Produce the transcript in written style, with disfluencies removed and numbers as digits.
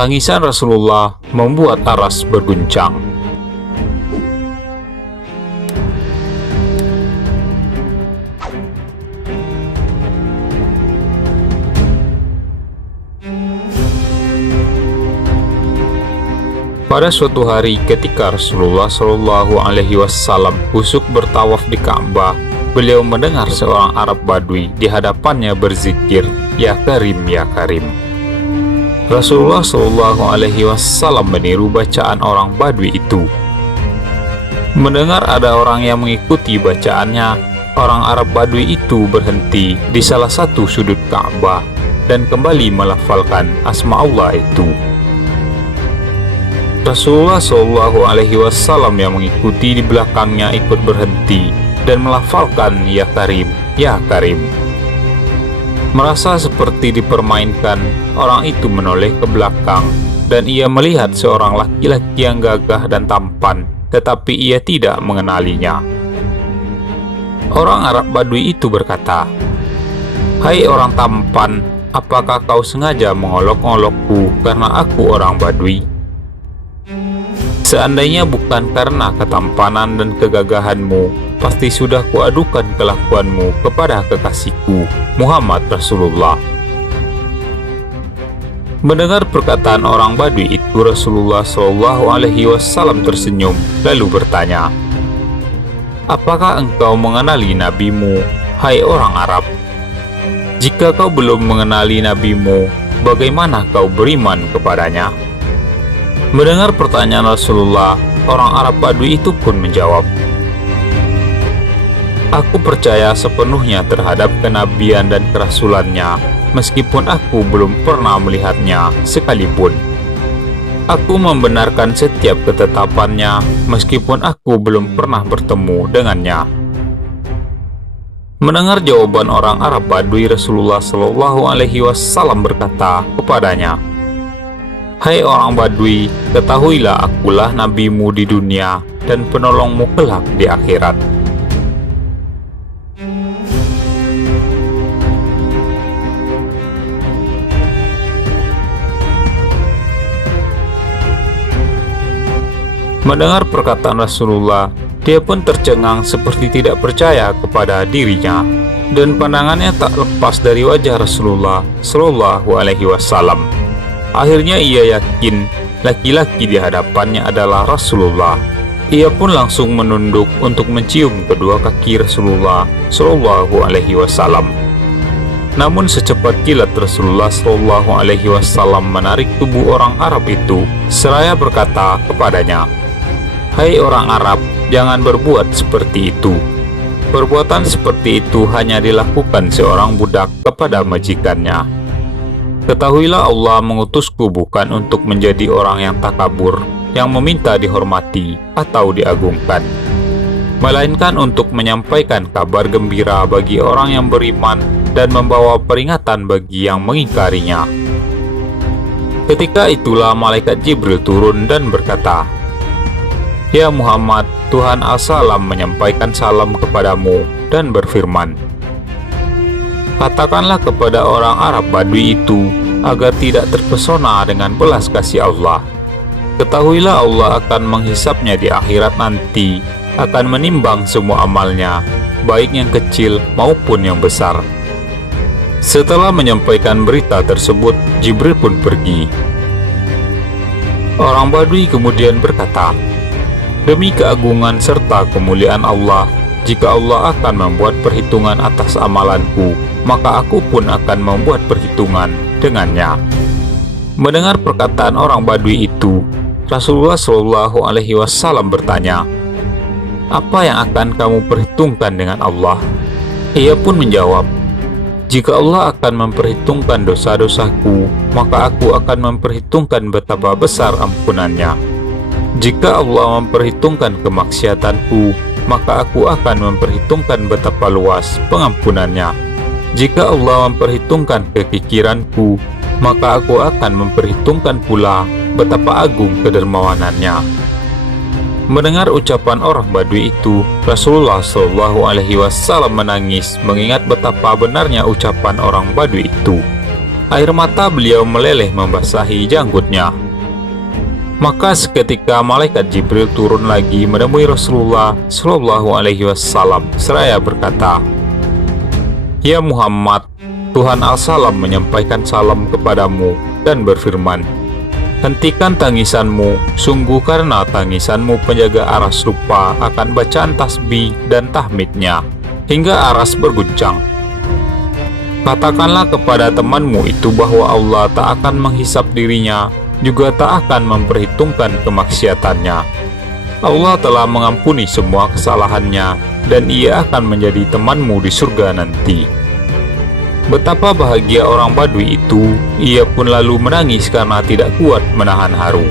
Tangisan Rasulullah membuat aras berguncang. Pada suatu hari ketika Rasulullah Shallallahu Alaihi Wasallam husuk bertawaf di Ka'bah, beliau mendengar seorang Arab Badui di hadapannya berzikir, "Ya Karim, ya Karim." Rasulullah Shallallahu Alaihi Wasallam meniru bacaan orang Badui itu. Mendengar ada orang yang mengikuti bacaannya, orang Arab Badui itu berhenti di salah satu sudut Ka'bah dan kembali melafalkan asma Allah itu. Rasulullah Shallallahu Alaihi Wasallam yang mengikuti di belakangnya ikut berhenti dan melafalkan "Ya Karim, ya Karim." Merasa seperti dipermainkan, orang itu menoleh ke belakang dan ia melihat seorang laki-laki yang gagah dan tampan, tetapi ia tidak mengenalinya. Orang Arab Badui itu berkata, "Hai orang tampan, apakah kau sengaja mengolok-olokku karena aku orang Badui? Seandainya bukan karena ketampanan dan kegagahanmu, pasti sudah kuadukan kelakuanmu kepada kekasihku, Muhammad Rasulullah." Mendengar perkataan orang Badui itu, Rasulullah Shallallahu Alaihi Wasallam tersenyum lalu bertanya, "Apakah engkau mengenali nabimu, hai orang Arab? Jika kau belum mengenali nabimu, bagaimana kau beriman kepadanya?" Mendengar pertanyaan Rasulullah, orang Arab Badui itu pun menjawab, "Aku percaya sepenuhnya terhadap kenabian dan kerasulannya, meskipun aku belum pernah melihatnya sekalipun. Aku membenarkan setiap ketetapannya, meskipun aku belum pernah bertemu dengannya." Mendengar jawaban orang Arab Badui, Rasulullah Shallallahu Alaihi Wasallam berkata kepadanya, "Hai orang Badui, ketahuilah akulah nabimu di dunia dan penolongmu kelak di akhirat." Mendengar perkataan Rasulullah, dia pun tercengang seperti tidak percaya kepada dirinya, dan pandangannya tak lepas dari wajah Rasulullah Shallallahu Alaihi Wasallam. Akhirnya ia yakin laki-laki di hadapannya adalah Rasulullah. Ia pun langsung menunduk untuk mencium kedua kaki Rasulullah Shallallahu Alaihi Wasallam. Namun secepat kilat Rasulullah Shallallahu Alaihi Wasallam menarik tubuh orang Arab itu seraya berkata kepadanya, "Hai orang Arab, jangan berbuat seperti itu. Perbuatan seperti itu hanya dilakukan seorang budak kepada majikannya. Ketahuilah Allah mengutusku bukan untuk menjadi orang yang takabur, yang meminta dihormati atau diagungkan, melainkan untuk menyampaikan kabar gembira bagi orang yang beriman dan membawa peringatan bagi yang mengingkarinya." Ketika itulah malaikat Jibril turun dan berkata, "Ya Muhammad, Tuhan As-Salam menyampaikan salam kepadamu dan berfirman, katakanlah kepada orang Arab Badui itu agar tidak terpesona dengan belas kasih Allah. Ketahuilah Allah akan menghisapnya di akhirat nanti, akan menimbang semua amalnya, baik yang kecil maupun yang besar." Setelah menyampaikan berita tersebut, Jibril pun pergi. Orang Badui kemudian berkata, "Demi keagungan serta kemuliaan Allah, jika Allah akan membuat perhitungan atas amalanku, maka aku pun akan membuat perhitungan dengannya." Mendengar perkataan orang Badui itu, Rasulullah Shallallahu Alaihi Wasallam bertanya, "Apa yang akan kamu perhitungkan dengan Allah?" Ia pun menjawab, "Jika Allah akan memperhitungkan dosa-dosaku, maka aku akan memperhitungkan betapa besar ampunannya. Jika Allah memperhitungkan kemaksiatanku, maka aku akan memperhitungkan betapa luas pengampunannya. Jika Allah memperhitungkan kekikiranku, maka aku akan memperhitungkan pula betapa agung kedermawanannya." Mendengar ucapan orang Badui itu, Rasulullah Shallallahu Alaihi Wasallam menangis mengingat betapa benarnya ucapan orang Badui itu. Air mata beliau meleleh membasahi janggutnya. Maka seketika malaikat Jibril turun lagi menemui Rasulullah Shallallahu Alaihi Wasallam seraya berkata, "Ya Muhammad, Tuhan Al-Salam menyampaikan salam kepadamu dan berfirman, hentikan tangisanmu, sungguh karena tangisanmu penjaga aras lupa akan bacaan tasbih dan tahmidnya, hingga aras berguncang. Katakanlah kepada temanmu itu bahwa Allah tak akan menghisap dirinya, juga tak akan memperhitungkan kemaksiatannya. Allah telah mengampuni semua kesalahannya, dan ia akan menjadi temanmu di surga nanti." Betapa bahagia orang Badui itu, ia pun lalu menangis karena tidak kuat menahan haru.